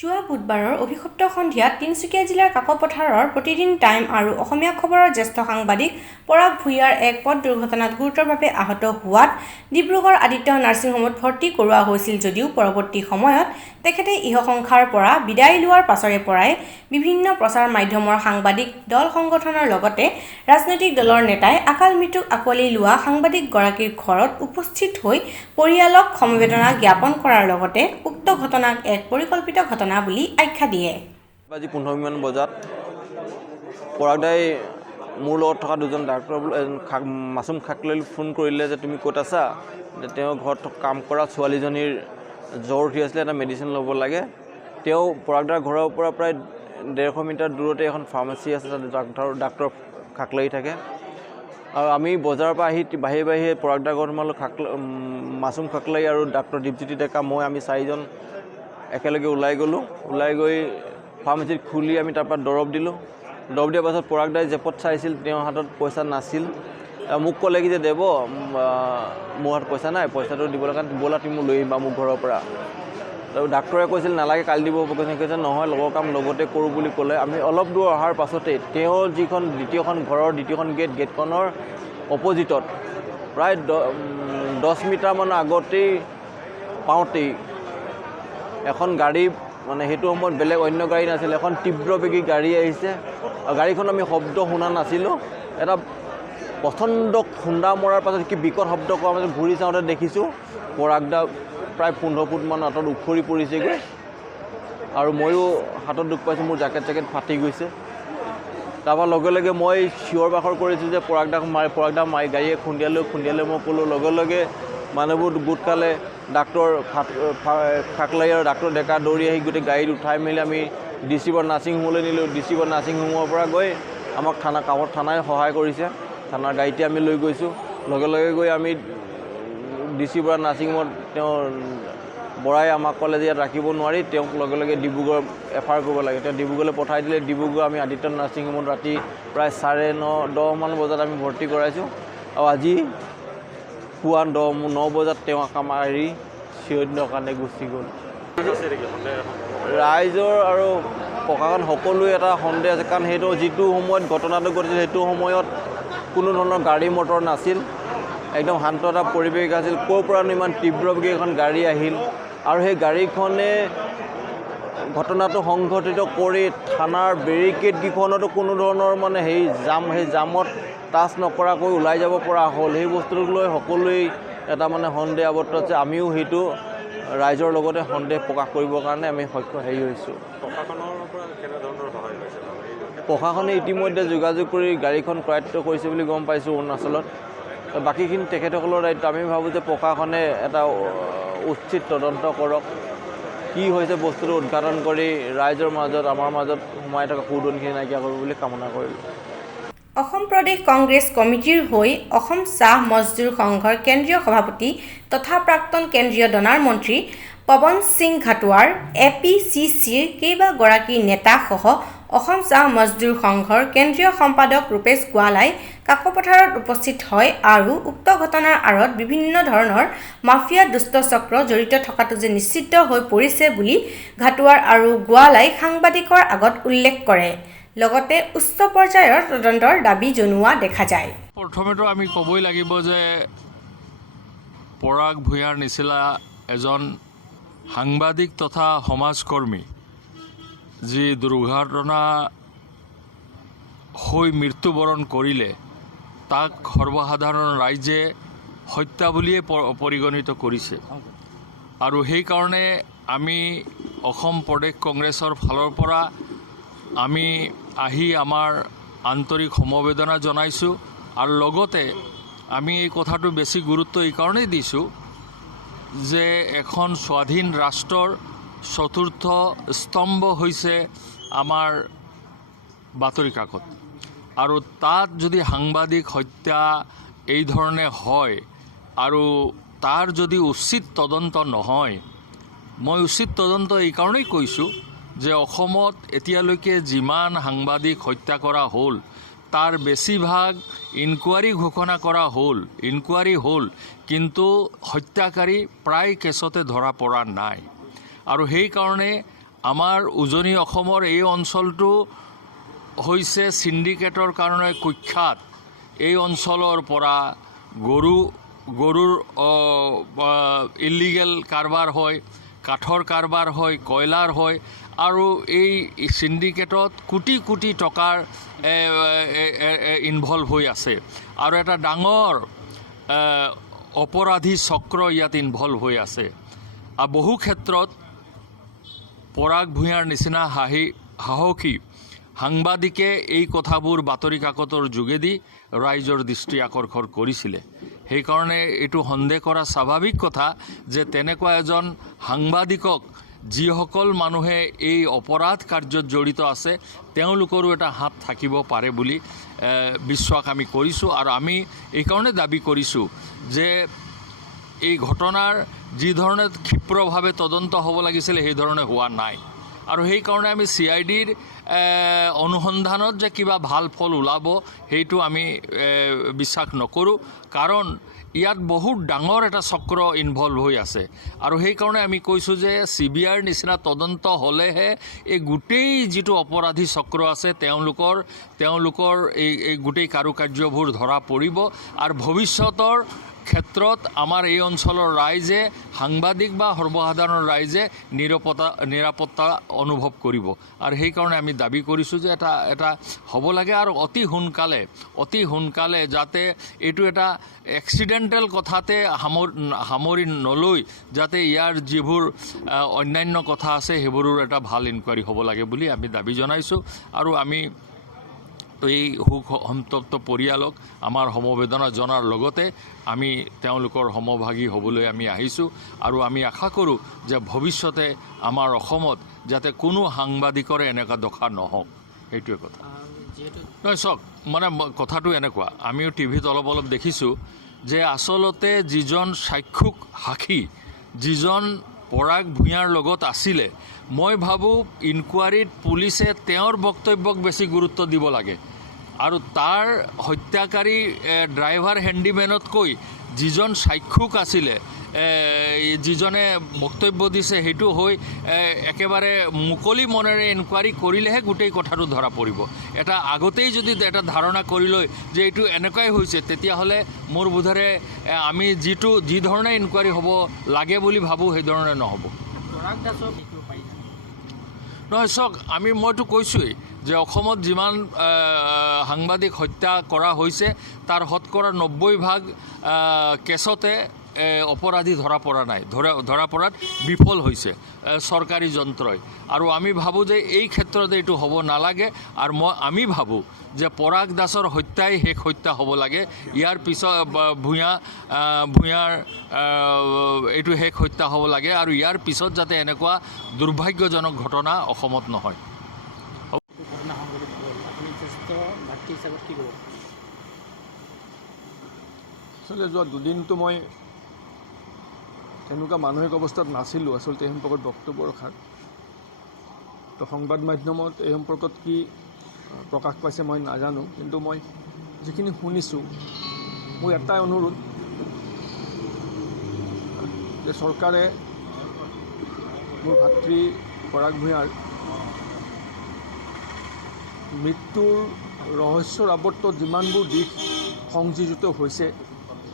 যোৱা বুধবাৰৰ অভিশপ্ত সন্ধিয়াত তিনিচুকীয়া জিলাৰ কাকপথাৰৰ প্ৰতিদিন টাইম আৰু অসমীয়া খবৰৰ জ্যেষ্ঠ সাংবাদিক পৰাগ ভূঞাৰ এক পথ দুৰ্ঘটনাত গুৰুতৰভাৱে আহত হোৱাত ডিব্ৰুগড় আদিত্য নাৰ্ছিং হোমত ভৰ্তি কৰোৱা হৈছিল যদিও পৰৱৰ্তী সময়ত তেখেতে ইহসংসাৰ পৰা বিদায় লোৱাৰ পাছৰে পৰাই বিভিন্ন প্ৰচাৰ মাধ্যমৰ সাংবাদিক দল সংগঠনৰ লগতে ৰাজনৈতিক দলৰ নেতাই আকাল মৃত্যুক আঁকোৱালি লোৱা সাংবাদিকগৰাকীৰ ঘৰত উপস্থিত হৈ পৰিয়ালক সমবেদনা জ্ঞাপন কৰাৰ লগতে উক্ত ঘটনাক এক পৰিকল্পিত ঘটনা বুলি আখ্যা দিয়ে। আজি 15 মান বজাত পৰাগদাই মোৰ লগত থকা দুজন ডাক্তৰ মাছুম খাকলৈ ফোন কৰিলে যে তুমি ক'ত আছা, তেওঁ ঘৰত কাম কৰা ছোৱালীজনীৰ জ্বৰ উঠি আছিলে, এটা মেডিচিন ল'ব লাগে। তেওঁ পৰাগদাৰ ঘৰৰ পৰা প্ৰায় 150 মিটাৰ দূৰতে এখন ফাৰ্মাচী আছে, তাতে ডাক্তৰ খাকলাই থাকে। আৰু আমি বজাৰৰ পৰা আহি বাহিৰে পৰাগদাৰ ঘৰত সোমালোঁ। মাছুম খাকলাই আৰু ডাক্তৰ দীপজ্যোতি ডেকা আমি 4জন একেলগে ওলাই গ'লোঁ। ওলাই গৈ ফাৰ্মাচীত খুলি আমি তাৰপৰা দৰৱ দিলোঁ। দৰৱ দিয়াৰ পাছত পৰাগদাই জেপত চাইছিল, তেওঁৰ হাতত পইচা নাছিল। মোক ক'লে কি যে দেৱ, মোৰ হাতত পইচা নাই, পইচাটো দিবলৈ কাৰণে ব'লা তুমি লৈ আহিবা মোৰ ঘৰৰ পৰা। আৰু ডাক্তৰে কৈছিল নালাগে, কালি দিব কৈছে নহয়, লগৰ কাম লগতে কৰোঁ বুলি ক'লে। আমি অলপ দূৰ অহাৰ পাছতে তেওঁৰ যিখন দ্বিতীয়খন গেটখনৰ অপজিটত প্ৰায় 10 মিটাৰমানৰ আগতেই পাওঁতেই এখন গাড়ী, মানে সেইটো সময়ত বেলেগ অন্য গাড়ী নাছিল, এখন তীব্ৰবেগী গাড়ী আহিছে। আৰু গাড়ীখন আমি শব্দ শুনা নাছিলোঁ। এটা প্ৰচণ্ড খুন্দা মৰাৰ পাছত কি বিকট শব্দ কৰাৰ পাছত ঘূৰি চাওঁতে দেখিছোঁ পৰাগদা প্ৰায় 15 ফুটমান আঁতৰত উফৰি পৰিছেগৈ। আৰু ময়ো হাতত দুখ পাইছোঁ, মোৰ জেকেট ফাটি গৈছে। তাৰপৰা লগে লগে মই চিঞৰ বাখৰ কৰিছোঁ যে পৰাগদা মাৰি গাড়ীয়ে খুন্দিয়ালৈ মই ক'লোঁ। লগে লগে মানুহবোৰ গোট খালে। ডাক্তৰ খাকলাই আৰু ডাক্তৰ ডেকা দৌৰি আহি গোটেই গাড়ীত উঠাই মেলি আমি DC বৰুৱা নাৰ্ছিং হোমলৈ নিলোঁ। DC বৰুৱা নাৰ্ছিং হোমৰ পৰা গৈ আমাক থানাই সহায় কৰিছে। থানাৰ গাড়ীতে আমি লৈ গৈছোঁ। লগে লগে গৈ আমি DC বৰুৱা নাৰ্ছিং হোমত তেওঁ বৰাই আমাক ক'লে যে ইয়াত ৰাখিব নোৱাৰি, তেওঁক লগে লগে ডিব্ৰুগড় FR কৰিব লাগে। তেওঁ ডিব্ৰুগড়লৈ পঠাই দিলে। ডিব্ৰুগড় আমি আদিত্য নাৰ্ছিং হোমত ৰাতি প্ৰায় 9:30 মান বজাত আমি ভৰ্তি কৰাইছোঁ। আৰু আজি পুৱা 9 বজাত তেওঁ আমাৰ এৰি চিৰদিনৰ কাৰণে গুচি গ'ল। ৰাইজৰ আৰু প্ৰশাসন সকলোৱে এটা সন্দেহ আছে, কাৰণ সেইটো যিটো সময়ত ঘটনাটো ঘটিছিল সেইটো সময়ত কোনো ধৰণৰ গাড়ী মটৰ নাছিল, একদম শান্ত এটা পৰিৱেশ আছিল। ক'ৰ পৰানো ইমান তীব্ৰবেগী এখন গাড়ী আহিল, আৰু সেই গাড়ীখনে ঘটনাটো সংঘটিত কৰি থানাৰ বেৰিকেডকেইখনতো কোনো ধৰণৰ মানে সেই জামত টাচ নকৰাকৈ ওলাই যাব পৰা হ'ল। সেই বস্তুটোক লৈ সকলোৱেই এটা মানে সন্দেহ আৱদ্ধ আছে। আমিও সেইটো ৰাইজৰ লগতে সন্দেহ প্ৰকাশ কৰিবৰ কাৰণে আমি হৈছোঁ। প্ৰশাসনে ইতিমধ্যে যোগাযোগ কৰি গাড়ীখন কৰায়ত্ব কৰিছে বুলি গম পাইছোঁ অৰুণাচলত। বাকীখিনি তেখেতসকলৰ দায়িত্ব। আমি ভাবোঁ যে প্ৰশাসনে এটা উচিত তদন্ত কৰক, কি হৈছে বস্তুটো উদ্ঘাটন কৰি ৰাইজৰ মাজত, আমাৰ মাজত সোমাই থকা কুদনখিনি নাইকিয়া কৰিব বুলি কামনা কৰিলোঁ। অসম প্ৰদেশ কংগ্ৰেছ কমিটিৰ হৈ অসম চাহ মজদুৰ সংঘৰ কেন্দ্ৰীয় সভাপতি তথা প্ৰাক্তন কেন্দ্ৰীয় ডনাৰ মন্ত্ৰী পৱন সিং ঘাটোৱাৰ, APCCৰ কেইবাগৰাকী নেতাসহ অসম চাহ মজদুৰ সংঘৰ কেন্দ্ৰীয় সম্পাদক ৰূপেশ গোৱালাই কাকপথাৰত উপস্থিত হয় আৰু উক্ত ঘটনাৰ আঁৰত বিভিন্ন ধৰণৰ মাফিয়া দুষ্টচক্ৰ জড়িত থকাটো যে নিশ্চিত হৈ পৰিছে বুলি ঘাটোৱাৰ আৰু গোৱালাই সাংবাদিকৰ আগত উল্লেখ কৰে। লগতে উচ্চ পৰ্যায়ৰ তদন্তৰ দাবী জনোৱা দেখা যায়। প্ৰথমেতো আমি ক'বই লাগিব যে পৰাগ ভূঞাৰ নিচিনা এজন সাংবাদিক তথা সমাজকৰ্মী যি দুৰ্ঘটনা হৈ মৃত্যুবৰণ কৰিলে, তাক সৰ্বসাধাৰণ ৰাইজে হত্যা বুলিয়ে পৰিগণিত কৰিছে। আৰু সেইকাৰণে আমি অসম প্ৰদেশ কংগ্ৰেছৰ ফালৰ পৰা আমি আহি আমাৰ আন্তৰিক সমবেদনা জনাইছোঁ। আৰু লগতে আমি এই কথাটো বেছি গুৰুত্ব এই কাৰণেই দিছোঁ যে এখন স্বাধীন ৰাষ্ট্ৰৰ চতুৰ্থ স্তম্ভ হৈছে আমাৰ বাতৰি কাকত। আৰু তাত যদি সাংবাদিক হত্যা এই ধৰণে হয় আৰু তাৰ যদি উচিত তদন্ত নহয়, মই উচিত তদন্ত এই কাৰণেই কৈছোঁ যে অসমত এতিয়ালৈকে যিমান সাংবাদিক হত্যা কৰা হ'ল তাৰ বেছিভাগ ইনকুৱাৰী ঘোষণা কৰা হ'ল, কিন্তু হত্যাকাৰী প্ৰায় কেছতে ধৰা পৰা নাই। আৰু সেইকাৰণে আমাৰ উজনি অসমৰ এই অঞ্চলটো হৈছে চিণ্ডিকেটৰ কাৰণে কুখ্যাত। এই অঞ্চলৰ পৰা গৰুৰ ইলিগেল কাৰবাৰ হয়, কাঠৰ কাৰবাৰ হয়, কয়লাৰ হয়, আৰু এই চিণ্ডিকেটত কোটি কোটি টকাৰ ইনভলভ হৈ আছে, আৰু এটা ডাঙৰ অপৰাধী চক্ৰ ইয়াত ইনভলভ হৈ আছে। আৰু বহু ক্ষেত্ৰত পৰাগ ভূঞাৰ নিচিনা সাহসী সাংবাদিকে এই কথাবোৰ বাতৰি কাকতৰ যোগেদি ৰাইজৰ দৃষ্টি আকৰ্ষণ কৰিছিলে। সেইকাৰণে এইটো সন্দেহ কৰা স্বাভাৱিক কথা যে তেনেকুৱা এজন সাংবাদিকক যিসকল মানুহে এই অপৰাধ কাৰ্যত জড়িত আছে তেওঁলোকৰো এটা হাত থাকিব পাৰে বুলি বিশ্বাস আমি কৰিছোঁ। আৰু আমি এইকাৰণে দাবী কৰিছোঁ যে এই ঘটনাৰ যি ধৰণে ক্ষিপ্ৰভাৱে তদন্ত হ'ব লাগিছিলে সেই ধৰণে হোৱা নাই, আৰু সেইকাৰণে আমি CIDৰ অনুসন্ধানত যে কিবা ভাল ফল ওলাব সেইটো আমি বিশ্বাস নকৰোঁ, কাৰণ ইয়াত বহুত ডাঙৰ এটা চক্ৰ ইনভলভ হৈ আছে। আৰু সেইকাৰণে আমি কৈছোঁ যে CBIৰ নিচিনা তদন্ত হ'লেহে এই গোটেই যিটো অপৰাধী চক্ৰ আছে তেওঁলোকৰ এই গোটেই কাৰুকাৰ্যবোৰ ধৰা পৰিব, আৰু ভৱিষ্যতৰ ক্ষেত্ৰত আমাৰ এই অঞ্চলৰ ৰাইজে, সাংবাদিক বা সৰ্বসাধাৰণ ৰাইজে নিৰাপত্তা অনুভৱ কৰিব। আৰু সেইকাৰণে আমি দাবী কৰিছোঁ যে এটা হ'ব লাগে, আৰু অতি সোনকালে যাতে এইটো এটা এক্সিডেণ্টেল কথাতে সামৰি নলৈ যাতে ইয়াৰ যিবোৰ অন্যান্য কথা আছে সেইবোৰৰ এটা ভাল ইনকুৱাৰী হ'ব লাগে বুলি আমি দাবী জনাইছোঁ। আৰু আমি এই শোক সন্তপ্ত পৰিয়ালক আমাৰ সমবেদনা জনাৰ লগতে আমি তেওঁলোকৰ সমভাগী হ'বলৈ আমি আহিছোঁ, আৰু আমি আশা কৰোঁ যে ভৱিষ্যতে আমাৰ অসমত যাতে কোনো সাংবাদিকৰে এনেকুৱা দশা নহওক, সেইটোৱে কথা। নহয় চাওক, মানে কথাটো এনেকুৱা, আমিও টিভিত অলপ দেখিছোঁ যে আচলতে যিজন সাক্ষী যিজন পৰাগ ভূঞাৰ লগত আছিলে, মই ভাবোঁ ইনকুৱাৰীত পুলিচে তেওঁৰ বক্তব্যক বেছি গুৰুত্ব দিব লাগে, আৰু তাৰ হত্যাকাৰী ড্ৰাইভাৰ হেণ্ডিমেনতকৈ যিজন সাক্ষক আছিলে, যিজনে বক্তব্য দিছে, সেইটো হৈ একেবাৰে মুকলি মনেৰে ইনকুৱাৰী কৰিলেহে গোটেই কথাটো ধৰা পৰিব। এটা আগতেই যদি এটা ধাৰণা কৰি লয় যে এইটো এনেকুৱাই হৈছে, তেতিয়াহ'লে মোৰ বোধেৰে আমি যি ধৰণে ইনকুৱাৰী হ'ব লাগে বুলি ভাবোঁ সেইধৰণে নহ'ব। নহয় চাওক, মইতো কৈছোঁৱেই যে অসমত যিমান সাংবাদিক হত্যা কৰা হৈছে তাৰ শতকৰা 90% কেছতে অপৰাধী ধৰা পৰা নাই, ধৰা পৰাত বিফল হৈছে চৰকাৰী যন্ত্ৰই। আৰু আমি ভাবোঁ যে এই ক্ষেত্ৰত এইটো হ'ব নালাগে, আৰু আমি ভাবোঁ যে পৰাগ দাসৰ হত্যাই শেষ হত্যা হ'ব লাগে। ইয়াৰ পিছত ভূঞাৰ এইটো শেষ হত্যা হ'ব লাগে, আৰু ইয়াৰ পিছত যাতে এনেকুৱা দুৰ্ভাগ্যজনক ঘটনা অসমত নহয়। আচলতে যোৱা দুদিনটো মই তেনেকুৱা মানসিক অৱস্থাত নাছিলোঁ আচলতে এই সম্পৰ্কত বক্তব্য ৰখাৰ। তো সংবাদ মাধ্যমত এই সম্পৰ্কত কি প্ৰকাশ পাইছে মই নাজানো, কিন্তু মই যিখিনি শুনিছোঁ মোৰ এটাই অনুৰোধ যে চৰকাৰে মোৰ ভাতৃ পৰাগ ভূঞাৰ মৃত্যুৰ ৰহস্যৰ আৱৰ্তত যিমানবোৰ দিশ সংযোজিত হৈছে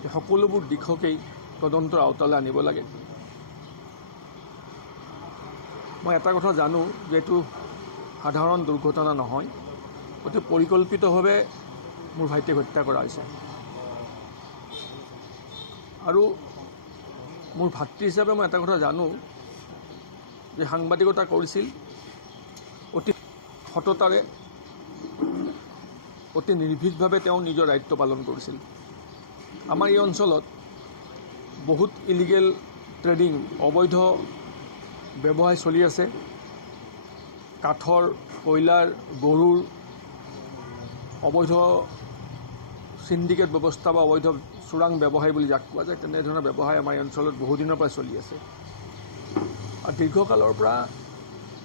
সেই সকলোবোৰ দিশকেই তদন্তৰ আওতালৈ আনিব লাগে। মই এটা কথা জানো যে এইটো সাধাৰণ দুৰ্ঘটনা নহয়, অতি পৰিকল্পিতভাৱে মোৰ ভাইটিক হত্যা কৰা হৈছে, আৰু মোৰ ভাতৃ হিচাপে মই এটা কথা জানো যে সাংবাদিকতা কৰিছিল অতি সততাৰে, অতি নিৰ্ভীকভাৱে তেওঁ নিজৰ দায়িত্ব পালন কৰিছিল। আমাৰ এই অঞ্চলত বহুত ইলিগেল ট্ৰেডিং, অবৈধ ব্যৱসায় চলি আছে। কাঠৰ, কয়লাৰ, গৰুৰ অবৈধ চিণ্ডিকেট ব্যৱস্থা বা অবৈধ চোৰাং ব্যৱসায় বুলি যাক কোৱা যায়, তেনেধৰণৰ ব্যৱসায় আমাৰ এই অঞ্চলত বহুদিনৰ পৰা চলি আছে। আৰু দীৰ্ঘকালৰ পৰা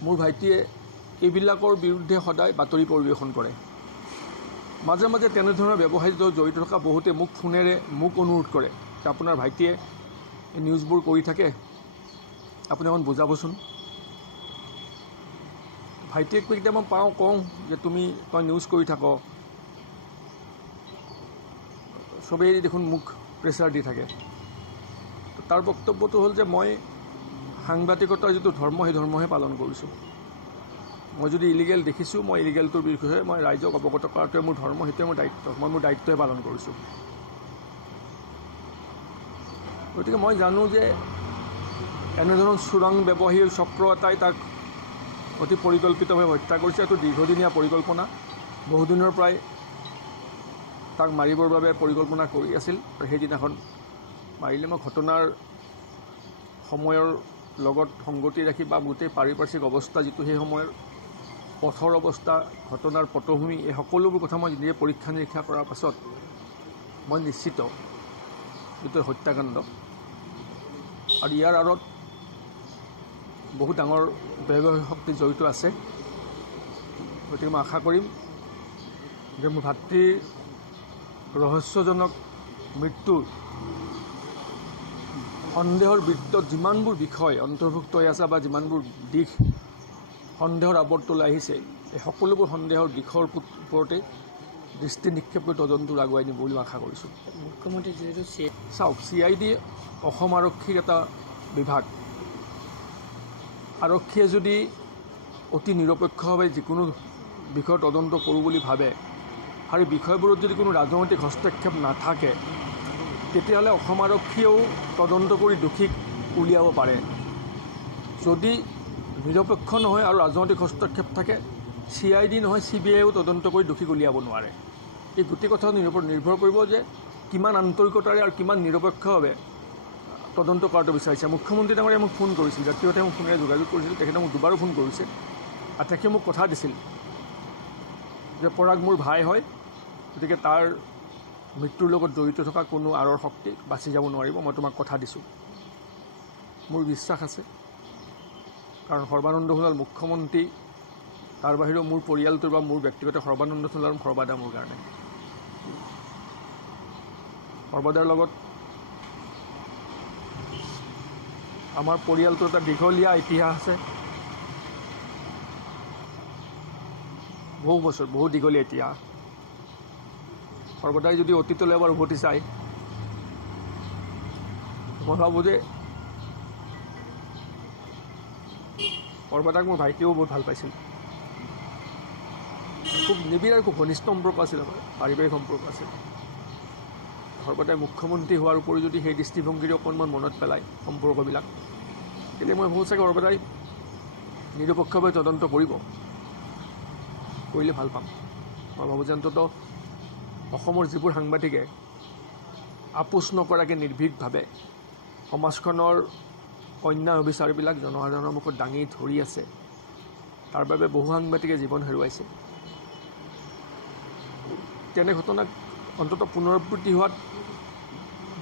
মোৰ ভাইটিয়ে এইবিলাকৰ বিৰুদ্ধে সদায় বাতৰি পৰিৱেশন কৰে। মাজে মাজে তেনেধৰণৰ ব্যৱসায়ত জড়িত থকা বহুতে মোক ফোনেৰে অনুৰোধ কৰে যে আপোনাৰ ভাইটিয়ে এই নিউজবোৰ কৰি থাকে, আপুনি অকণ বুজাবচোন। ভাইটিক কেতিয়া মই পাওঁ কওঁ যে তই নিউজ কৰি থাক, চবেই দেখোন মোক প্ৰেছাৰ দি থাকে। তাৰ বক্তব্যটো হ'ল যে মই সাংবাদিকতাৰ যিটো ধৰ্ম সেই ধৰ্মহে পালন কৰিছোঁ। মই যদি ইলিগেল দেখিছোঁ মই ইলিগেলটোৰ বিষয়ে মই ৰাইজক অৱগত কৰাটোৱে মোৰ ধৰ্ম, সেইটোৱে মোৰ দায়িত্ব, মই মোৰ দায়িত্বহে পালন কৰিছোঁ। গতিকে মই জানো যে এনেধৰণৰ চোৰাং ব্যৱসায়ী চক্ৰ এটাই তাক অতি পৰিকল্পিতভাৱে হত্যা কৰিছে। এইটো দীৰ্ঘদিনীয়া পৰিকল্পনা, বহুদিনৰ পৰাই তাক মাৰিবৰ বাবে পৰিকল্পনা কৰি আছিল। আৰু সেইদিনাখন মাৰিলে মই ঘটনাৰ সময়ৰ লগত সংগতি ৰাখি বা গোটেই পাৰিপাৰ্শ্বিক অৱস্থা যিটো সেই সময়ৰ পথৰ অৱস্থা, ঘটনাৰ পটভূমি, এই সকলোবোৰ কথা মই নিজে পৰীক্ষা নিৰীক্ষা কৰাৰ পাছত মই নিশ্চিত যিটো হত্যাকাণ্ড আৰু ইয়াৰ আঁৰত বহুত ডাঙৰ ব্যৱসায়িক শক্তি জড়িত আছে। গতিকে মই আশা কৰিম যে মোৰ ভাতৃৰ ৰহস্যজনক মৃত্যুৰ সন্দেহৰ বৃত্তত যিমানবোৰ বিষয় অন্তৰ্ভুক্ত হৈ আছে বা যিমানবোৰ দিশ সন্দেহৰ আৱৰ্ত ওলাই আহিছে, এই সকলোবোৰ সন্দেহৰ দিশৰ ওপৰতে দৃষ্টি নিক্ষেপ কৰি তদন্তটো আগুৱাই নিব বুলি আশা কৰিছোঁ। মুখ্যমন্ত্ৰী যিহেতু চাওক, CID অসম আৰক্ষীৰ এটা বিভাগ। আৰক্ষীয়ে যদি অতি নিৰপেক্ষভাৱে যিকোনো বিষয়ৰ তদন্ত কৰোঁ বুলি ভাবে আৰু বিষয়বোৰত যদি কোনো ৰাজনৈতিক হস্তক্ষেপ নাথাকে, তেতিয়াহ'লে অসম আৰক্ষীয়েও তদন্ত কৰি দোষীক উলিয়াব পাৰে। যদি নিৰপেক্ষ নহয় আৰু ৰাজনৈতিক হস্তক্ষেপ থাকে, CID নহয় CBIয়েও তদন্ত কৰি দোষীক উলিয়াব নোৱাৰে। এই গোটেই কথা নিৰ্ভৰ কৰিব যে কিমান আন্তৰিকতাৰে আৰু কিমান নিৰপেক্ষভাৱে তদন্ত কৰাটো বিচাৰিছে। মুখ্যমন্ত্ৰী ডাঙৰীয়াই মোক ফোন কৰিছিল, ৰাতিপুৱাতে মোক ফোনেৰে যোগাযোগ কৰিছিল। তেখেতে মোক দুবাৰো ফোন কৰিছে আৰু তেখেতে মোক কথা দিছিল যে পৰাগ মোৰ ভাই হয়, গতিকে তাৰ মৃত্যুৰ লগত জড়িত থকা কোনো আঁৰৰ শক্তি বাচি যাব নোৱাৰিব, মই তোমাক কথা দিছোঁ। মোৰ বিশ্বাস আছে, কাৰণ সৰ্বানন্দ সোণোৱাল মুখ্যমন্ত্ৰী, তাৰ বাহিৰেও মোৰ পৰিয়ালটোৰ বা মোৰ ব্যক্তিগত সৰ্বানন্দ সোণোৱাল সৰ্বাদা মোৰ কাৰণে। সৰ্বাদাৰ লগত আমাৰ পৰিয়ালটোৰ এটা দীঘলীয়া ইতিহাস আছে, বহু বছৰ, বহু দীঘলীয়া ইতিহাস। সৰ্বদাই যদি অতীতলৈ এবাৰ উভতি চায়, মই ভাবোঁ যে সৰ্বদাক মোৰ ভাইটিয়েও বহুত ভাল পাইছিল। খুব নিবিড় আৰু খুব ঘনিষ্ঠ সম্পৰ্ক আছিল, আমাৰ পাৰিবাৰিক সম্পৰ্ক আছিল। সৰ্বদাই মুখ্যমন্ত্ৰী হোৱাৰ উপৰি যদি সেই দৃষ্টিভংগীৰে অকণমান মনত পেলায় সম্পৰ্কবিলাক, তেতিয়া মই ভাবোঁ চাগে সৰ্বদাই নিৰপেক্ষভাৱে তদন্ত কৰিব, কৰিলে ভাল পাম। মই ভাবোঁ যে অন্ততঃ অসমৰ যিবোৰ সাংবাদিকে আপোচ নকৰাকৈ নিৰ্ভীকভাৱে সমাজখনৰ অন্যায় অবিচাৰবিলাক জনসাধাৰণৰ মুখত দাঙি ধৰি আছে, তাৰ বাবে বহু সাংবাদিকে জীৱন হেৰুৱাইছে। তেনে ঘটনাক অন্ততঃ পুনৰাবৃত্তি হোৱাত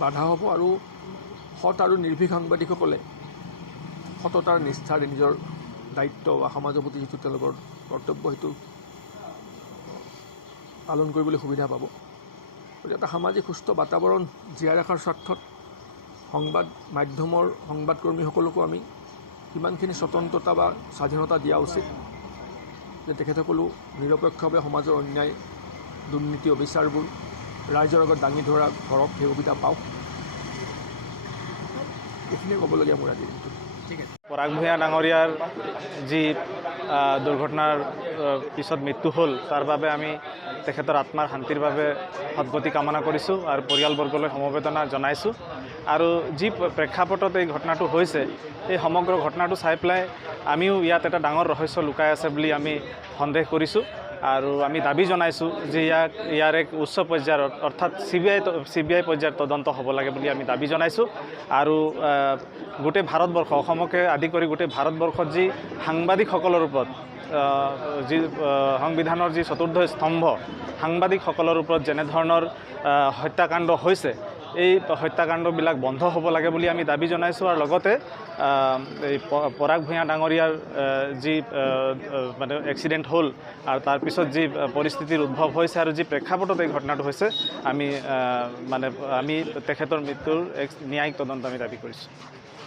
বাধা হ'ব আৰু সৎ আৰু নিৰ্ভীক সাংবাদিকসকলে সততাৰ নিষ্ঠাৰে নিজৰ দায়িত্ব বা সমাজৰ প্ৰতি যিটো তেওঁলোকৰ কৰ্তব্য সেইটো পালন কৰিবলৈ সুবিধা পাব। গতিকে এটা সামাজিক সুস্থ বাতাবৰণ জীয়াই ৰখাৰ স্বাৰ্থত সংবাদ মাধ্যমৰ সংবাদকৰ্মীসকলকো আমি কিমানখিনি স্বতন্ত্ৰতা বা স্বাধীনতা দিয়া উচিত, যে তেখেতসকলো নিৰপেক্ষভাৱে সমাজৰ অন্যায় দুৰ্নীতি অবিচাৰবোৰ ৰাইজৰ আগত দাঙি ধৰা ধৰক, সেই সুবিধা পাওক। এইখিনিয়ে ক'বলগীয়া মোৰ আজি দিনটো। ঠিক আছে। পৰাগ ভূঞা ডাঙৰীয়াৰ যি দুৰ্ঘটনাৰ পিছত মৃত্যু হ'ল, তাৰ বাবে আমি তেখেতৰ আত্মাৰ শান্তিৰ বাবে সদ্গতি কামনা কৰিছোঁ আৰু পৰিয়ালবৰ্গলৈ সমবেদনা জনাইছোঁ। আৰু যি প্ৰেক্ষাপটত এই ঘটনাটো হৈছে, এই সমগ্ৰ ঘটনাটো চাই পেলাই আমিও ইয়াত এটা ডাঙৰ ৰহস্য লুকাই আছে বুলি আমি সন্দেহ কৰিছোঁ আৰু আমি দাবী জনাইছোঁ যে ইয়াৰ এক উচ্চ পৰ্যায়ৰ অৰ্থাৎ CBI পৰ্যায়ৰ তদন্ত হ'ব লাগে বুলি আমি দাবী জনাইছোঁ। আৰু গোটেই ভাৰতবৰ্ষ, অসমকে আদি কৰি গোটেই ভাৰতবৰ্ষত যি সাংবাদিকসকলৰ ওপৰত যি সংবিধানৰ যি চতুৰ্থ স্তম্ভ, সাংবাদিকসকলৰ ওপৰত যেনেধৰণৰ হত্যাকাণ্ড হৈছে, এই হত্যাকাণ্ডবিলাক বন্ধ হ'ব লাগে বুলি আমি দাবী জনাইছোঁ। আৰু লগতে এই পৰাগ ভূঞা ডাঙৰীয়াৰ যি মানে এক্সিডেণ্ট হ'ল আৰু তাৰপিছত যি পৰিস্থিতিৰ উদ্ভৱ হৈছে আৰু যি প্ৰেক্ষাপটত এই ঘটনাটো হৈছে, আমি তেখেতৰ মৃত্যুৰ এক ন্যায়িক তদন্ত আমি দাবী কৰিছোঁ।